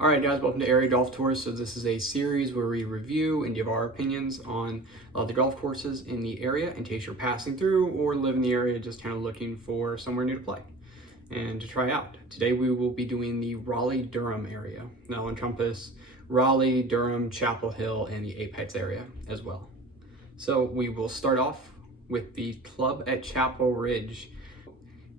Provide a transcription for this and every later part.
All right, guys, welcome to Area Golf Tours. So this is a series where we review and give our opinions on the golf courses in the area in case you're passing through or live in the area just kind of looking for somewhere new to play and to try out. Today we will be doing the Raleigh Durham area. That'll encompass Raleigh, Durham, Chapel Hill, and the Apex area as well. So we will start off with the club at Chapel Ridge.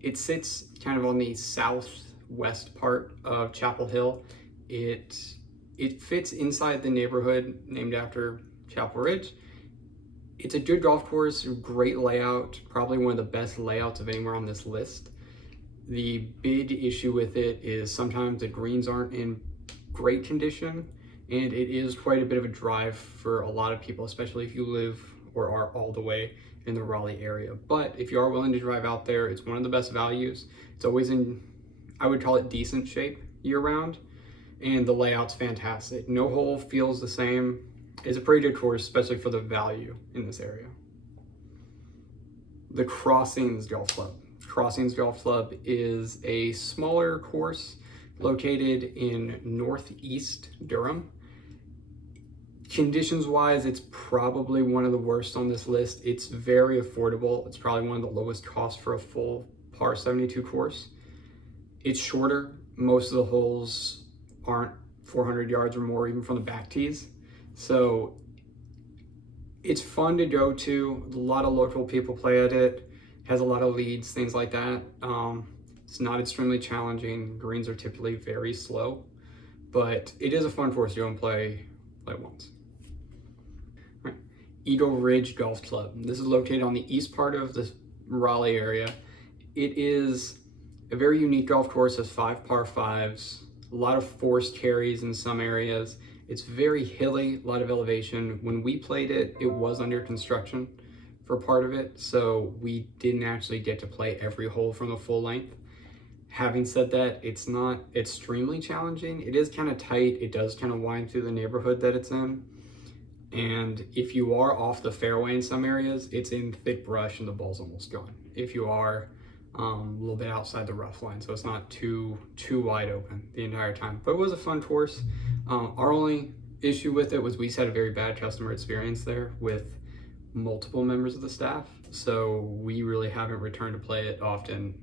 It sits kind of on the southwest part of Chapel Hill. It fits inside the neighborhood named after Chapel Ridge. It's a good golf course, great layout, probably one of the best layouts of anywhere on this list. The big issue with it is sometimes the greens aren't in great condition, and it is quite a bit of a drive for a lot of people, especially if you live or are all the way in the Raleigh area. But if you are willing to drive out there, it's one of the best values. It's always in, I would call it decent shape year round. And the layout's fantastic. No hole feels the same. It's a pretty good course, especially for the value in this area. The Crossings Golf Club. Crossings Golf Club is a smaller course located in northeast Durham. Conditions-wise, it's probably one of the worst on this list. It's very affordable. It's probably one of the lowest costs for a full par 72 course. It's shorter. Most of the holes aren't 400 yards or more, even from the back tees. So it's fun to go to. A lot of local people play at it. Has a lot of leads, things like that. It's not extremely challenging. Greens are typically very slow, but it is a fun course to go and play once. All right. Eagle Ridge Golf Club. This is located on the east part of the Raleigh area. It is a very unique golf course. Has 5 par 5s. A lot of forced carries in some areas. It's very hilly, a lot of elevation. When we played it, it was under construction for part of it, so we didn't actually get to play every hole from the full length. Having said that, it's not extremely challenging. It is kind of tight. It does kind of wind through the neighborhood that it's in. And if you are off the fairway in some areas, it's in thick brush and the ball's almost gone. If you are a little bit outside the rough line, so it's not too wide open the entire time. But it was a fun course. Our only issue with it was we had a very bad customer experience there with multiple members of the staff, so we really haven't returned to play it often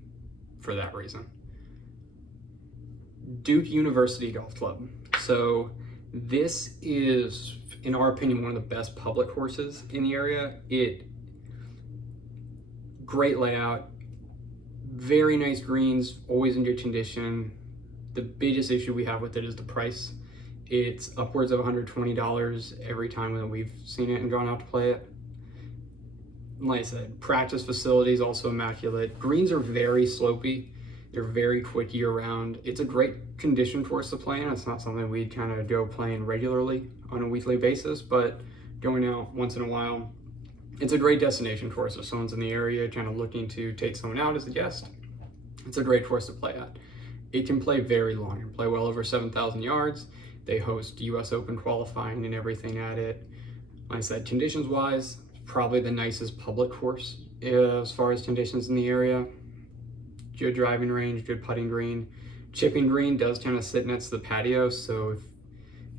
for that reason. Duke University Golf Club. So this is, in our opinion, one of the best public courses in the area. Great layout, very nice greens, always in good condition. The biggest issue we have with it is the price. It's upwards of $120 every time that we've seen it and gone out to play it. Like I said, practice facilities also immaculate. Greens are very slopey. They're very quick year round. It's a great condition course to play in. It's not something we'd kind of go playing regularly on a weekly basis, but going out once in a while, it's a great destination course. If someone's in the area kind of looking to take someone out as a guest, it's a great course to play at. It can play very long. It can play well over 7,000 yards. They host US Open qualifying and everything at it. Like I said, conditions-wise, probably the nicest public course as far as conditions in the area. Good driving range, good putting green. Chipping green does kind of sit next to the patio, so if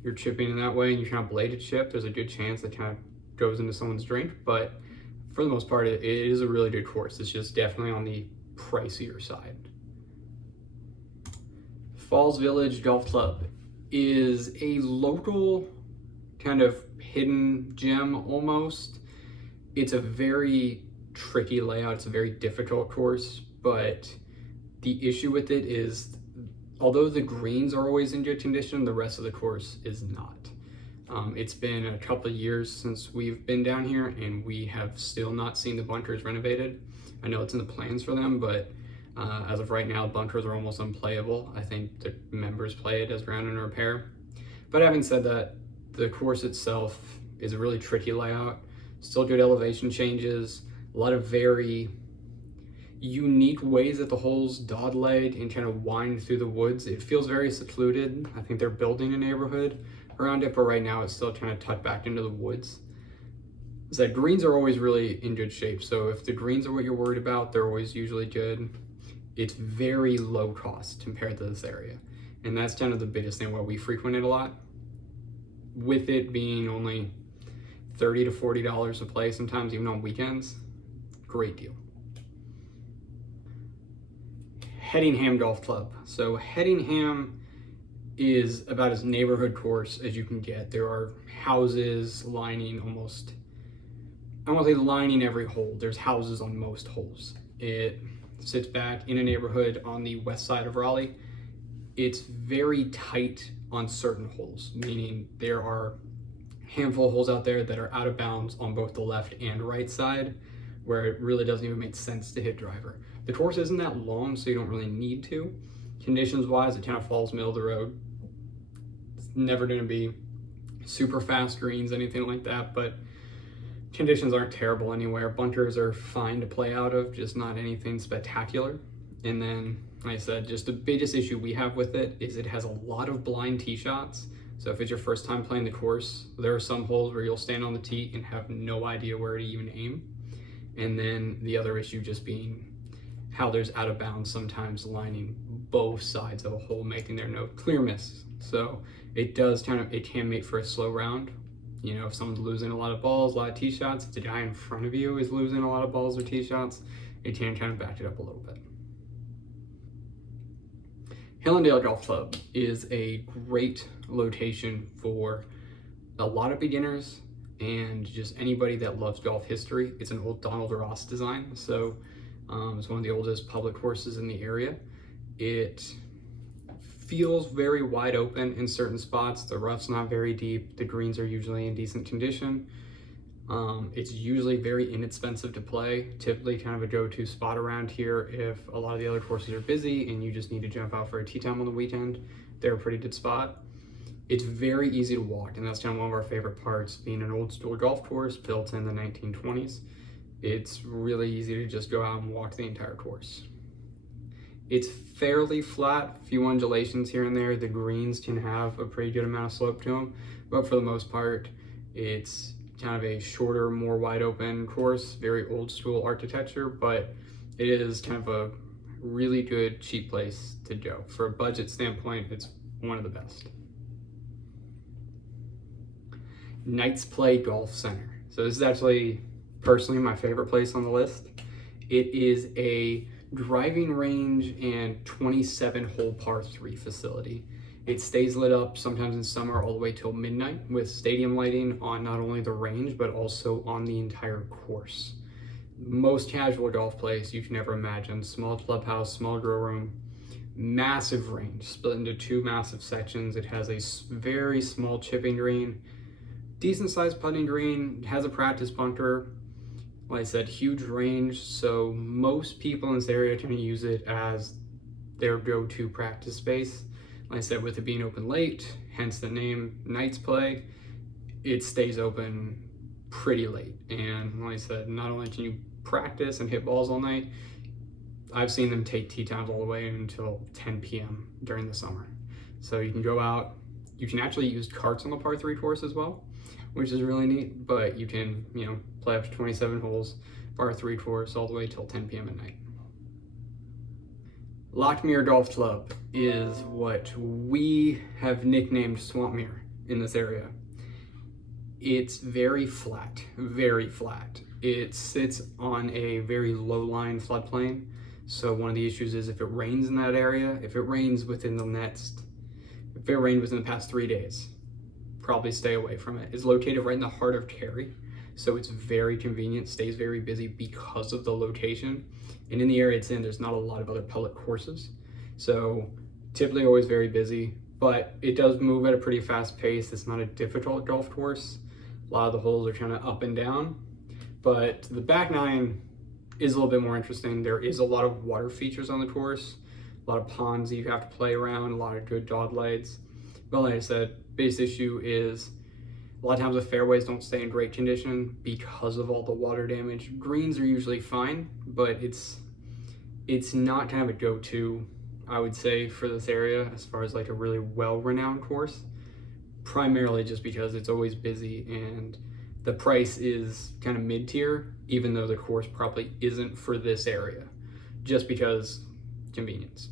you're chipping in that way and you kind of bladed chip, there's a good chance that kind of goes into someone's drink. But for the most part, it is a really good course. It's just definitely on the pricier side. Falls Village Golf Club is a local kind of hidden gem almost. It's a very tricky layout. It's a very difficult course, but the issue with it is, although the greens are always in good condition, the rest of the course is not. It's been a couple of years since we've been down here, and we have still not seen the bunkers renovated. I know it's in the plans for them, but as of right now, bunkers are almost unplayable. I think the members play it as ground and repair. But having said that, the course itself is a really tricky layout. Still good elevation changes, a lot of very unique ways that the holes dogleg and kind of wind through the woods. It feels very secluded. I think they're building a neighborhood around it, but right now it's still kind of tucked back into the woods. So greens are always really in good shape. So if the greens are what you're worried about, they're always usually good. It's very low cost compared to this area. And that's kind of the biggest thing why we frequent it a lot. With it being only $30 to $40 a play, sometimes even on weekends, great deal. HEDINGHAM Golf Club. So HEDINGHAM is about as neighborhood course as you can get. There are houses lining almost, I won't say lining every hole, there's houses on most holes. It sits back in a neighborhood on the west side of Raleigh. It's very tight on certain holes, meaning there are a handful of holes out there that are out of bounds on both the left and right side, where it really doesn't even make sense to hit driver. The course isn't that long, so you don't really need to. Conditions wise, it kind of falls middle of the road. It's never going to be super fast greens, anything like that, but conditions aren't terrible anywhere. Bunkers are fine to play out of, just not anything spectacular. And then, like I said, just the biggest issue we have with it is it has a lot of blind tee shots. So if it's your first time playing the course, there are some holes where you'll stand on the tee and have no idea where to even aim. And then the other issue just being how there's out of bounds sometimes lining both sides of a hole, making there no clear miss. So it can make for a slow round. You know, if someone's losing a lot of balls, a lot of tee shots, if the guy in front of you is losing a lot of balls or tee shots, it can kind of back it up a little bit. HILLANDALE Golf Club is a great location for a lot of beginners and just anybody that loves golf history. It's an old Donald Ross design, so it's one of the oldest public courses in the area. It feels very wide open in certain spots. The rough's not very deep. The greens are usually in decent condition. It's usually very inexpensive to play. Typically kind of a go-to spot around here if a lot of the other courses are busy and you just need to jump out for a tee time on the weekend. They're a pretty good spot. It's very easy to walk, and that's kind of one of our favorite parts, being an old school golf course built in the 1920s. It's really easy to just go out and walk the entire course. It's fairly flat, a few undulations here and there. The greens can have a pretty good amount of slope to them, but for the most part, it's kind of a shorter, more wide open course, very old school architecture, but it is kind of a really good, cheap place to go. For a budget standpoint, it's one of the best. Knights Play Golf Center. So this is actually personally my favorite place on the list. It is a driving range and 27-hole par 3 facility. It stays lit up sometimes in summer all the way till midnight with stadium lighting on not only the range but also on the entire course. Most casual golf place you can ever imagine. Small clubhouse, small grow room, massive range split into two massive sections. It has a very small chipping green, decent sized putting green, has a practice bunker. Like I said, huge range, so most people in this area can use it as their go-to practice space. Like I said, with it being open late, hence the name Knights Play, it stays open pretty late. And like I said, not only can you practice and hit balls all night, I've seen them take tee times all the way until 10 p.m. during the summer. So you can go out, you can actually use carts on the par 3 course as well, which is really neat, but you can, play up to 27 holes, par 3 course, all the way till 10 p.m. at night. Lockmere Golf Club is what we have nicknamed Swampmere in this area. It's very flat, very flat. It sits on a very low-lying floodplain, so one of the issues is if it rains in that area, if it rained within the past 3 days, probably stay away from it. It's located right in the heart of Cary, so it's very convenient, stays very busy because of the location. And in the area it's in, there's not a lot of other public courses. So typically always very busy, but it does move at a pretty fast pace. It's not a difficult golf course. A lot of the holes are kind of up and down, but the back nine is a little bit more interesting. There is a lot of water features on the course, a lot of ponds that you have to play around, a lot of good dog legs. But like I said, biggest issue is a lot of times the fairways don't stay in great condition because of all the water damage. Greens are usually fine, but it's not kind of a go-to, I would say, for this area as far as like a really well-renowned course, primarily just because it's always busy and the price is kind of mid-tier, even though the course probably isn't for this area, just because convenience.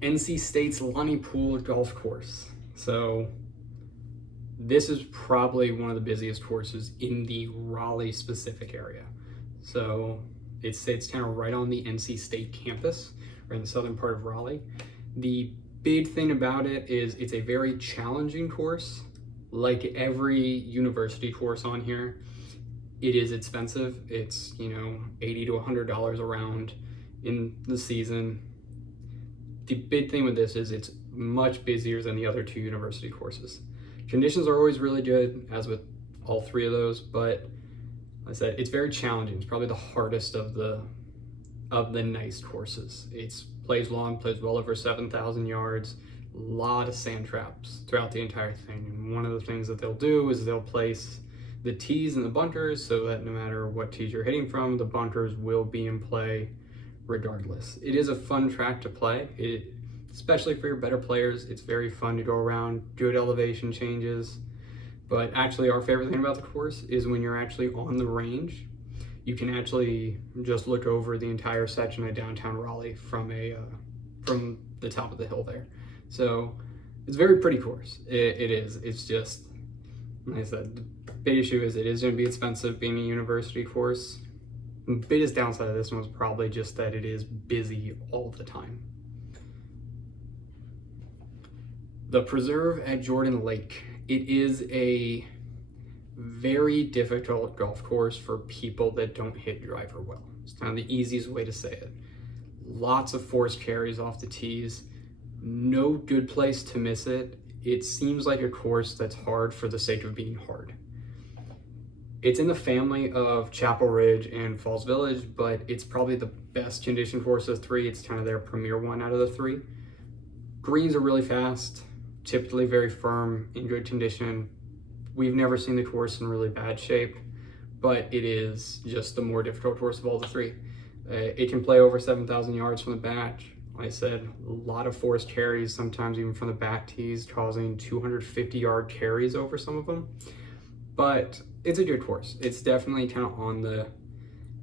NC State's Lonnie Poole Golf Course. So this is probably one of the busiest courses in the Raleigh specific area. So it sits kind of right on the NC State campus, or in the southern part of Raleigh. The big thing about it is it's a very challenging course. Like every university course on here, it is expensive. It's, you know, $80 to $100 a round in the season. The big thing with this is it's much busier than the other two university courses. Conditions are always really good, as with all three of those, but like I said, it's very challenging. It's probably the hardest of the nice courses. It's plays long, plays well over 7,000 yards, a lot of sand traps throughout the entire thing. And one of the things that they'll do is they'll place the tees and the bunkers so that no matter what tees you're hitting from, the bunkers will be in play regardless. It is a fun track to play. Especially for your better players, it's very fun to go around, good elevation changes. But actually our favorite thing about the course is when you're actually on the range, you can actually just look over the entire section of downtown Raleigh from the top of the hill there. So it's a very pretty course. It is. It's just, like I said, the big issue is it is going to be expensive being a university course. The biggest downside of this one is probably just that it is busy all the time. The Preserve at Jordan Lake. It is a very difficult golf course for people that don't hit driver well. It's kind of the easiest way to say it. Lots of forced carries off the tees. No good place to miss it. It seems like a course that's hard for the sake of being hard. It's in the family of Chapel Ridge and Falls Village, but it's probably the best conditioned course of the three. It's kind of their premier one out of the three. Greens are really fast, typically very firm, in good condition. We've never seen the course in really bad shape, but it is just the more difficult course of all the three. It can play over 7,000 yards from the back. Like I said, a lot of forced carries, sometimes even from the back tees, causing 250-yard carries over some of them. But it's a good course. It's definitely kind of on the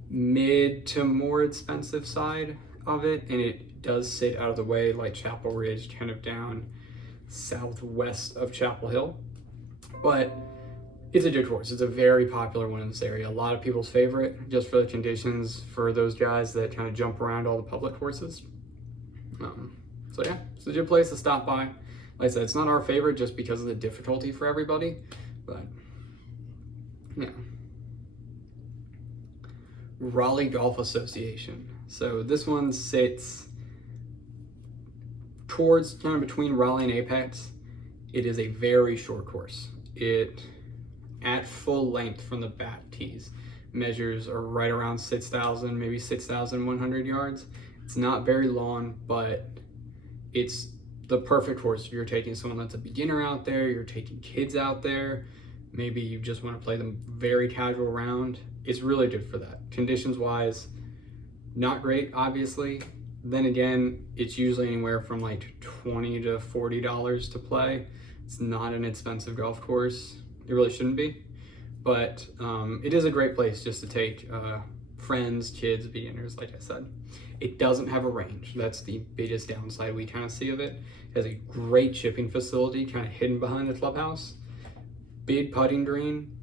mid to more expensive side of it, and it does sit out of the way like Chapel Ridge, kind of down southwest of Chapel Hill. But it's a good course. It's a very popular one in this area. A lot of people's favorite, just for the conditions, for those guys that kind of jump around all the public courses. So yeah, it's a good place to stop by. Like I said, it's not our favorite just because of the difficulty for everybody, but yeah. Raleigh Golf Association. So this one sits towards kind of between Raleigh and Apex. It is a very short course. It, at full length from the back tees, measures are right around 6,000, maybe 6,100 yards. It's not very long, but it's the perfect course if you're taking someone that's a beginner out there, you're taking kids out there, maybe you just want to play them very casual round. It's really good for that. Conditions wise, not great, obviously. Then again, it's usually anywhere from like $20 to $40 to play. It's not an expensive golf course. It really shouldn't be, but it is a great place just to take friends, kids, beginners, like I said. It doesn't have a range. That's the biggest downside we kind of see of it. It has a great chipping facility kind of hidden behind the clubhouse. Big putting green.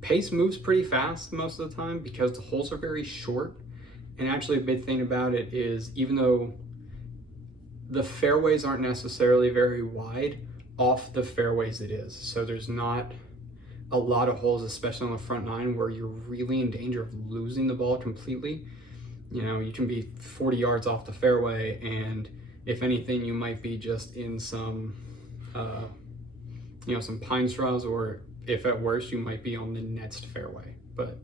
Pace moves pretty fast most of the time because the holes are very short. And actually a big thing about it is even though the fairways aren't necessarily very wide, off the fairways it is. So there's not a lot of holes, especially on the front nine, where you're really in danger of losing the ball completely. You know, you can be 40 yards off the fairway, and if anything, you might be just in some, some pine straws, or if at worst, you might be on the next fairway. But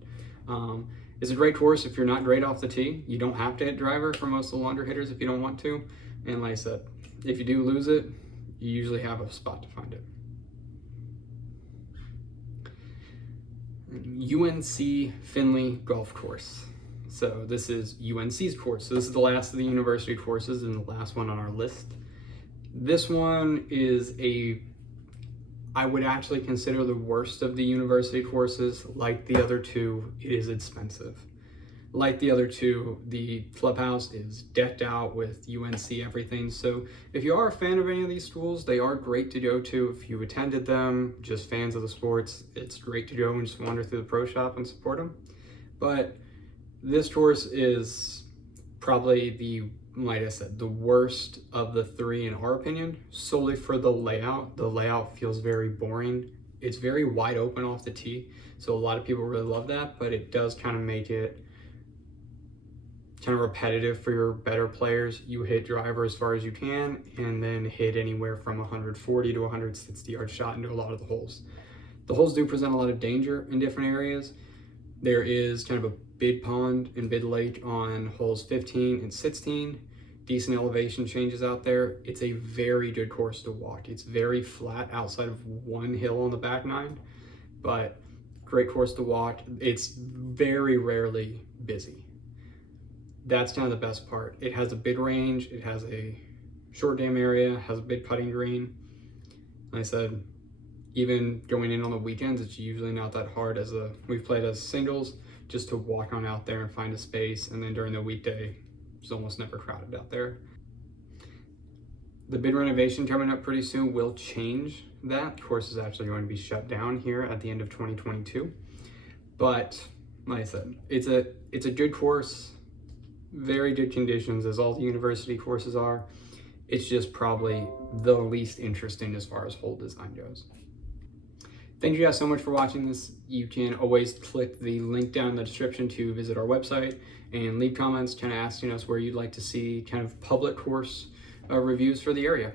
it's a great course if you're not great off the tee. You don't have to hit driver for most of the longer hitters if you don't want to. And like I said, if you do lose it, you usually have a spot to find it. UNC Finley Golf Course. So this is UNC's course. So this is the last of the university courses and the last one on our list. This one is I would actually consider the worst of the university courses. Like the other two, it is expensive. Like the other two, the clubhouse is decked out with UNC everything. So if you are a fan of any of these schools, they are great to go to. If you attended them, just fans of the sports, it's great to go and just wander through the pro shop and support them. But this course is probably the, like I said, the worst of the three in our opinion, solely for the layout. The layout feels very boring. It's very wide open off the tee, so a lot of people really love that, but it does kind of make it kind of repetitive for your better players. You hit driver as far as you can, and then hit anywhere from 140 to 160 yard shot into a lot of the holes. The holes do present a lot of danger in different areas. There is kind of a bid pond and bid lake on holes 15 and 16. Decent elevation changes out there. It's a very good course to walk. It's very flat outside of one hill on the back nine, but great course to walk. It's very rarely busy. That's kind of the best part. It has a bid range. It has a short game area, has a bid putting green. Like I said, even going in on the weekends, it's usually not that hard. We've played as singles, just to walk on out there and find a space, and then during the weekday, it's almost never crowded out there. The bid renovation coming up pretty soon will change that. The course is actually going to be shut down here at the end of 2022. But like I said, it's a good course, very good conditions, as all the university courses are. It's just probably the least interesting as far as hole design goes. Thank you guys so much for watching this. You can always click the link down in the description to visit our website and leave comments kind of asking us where you'd like to see kind of public course reviews for the area.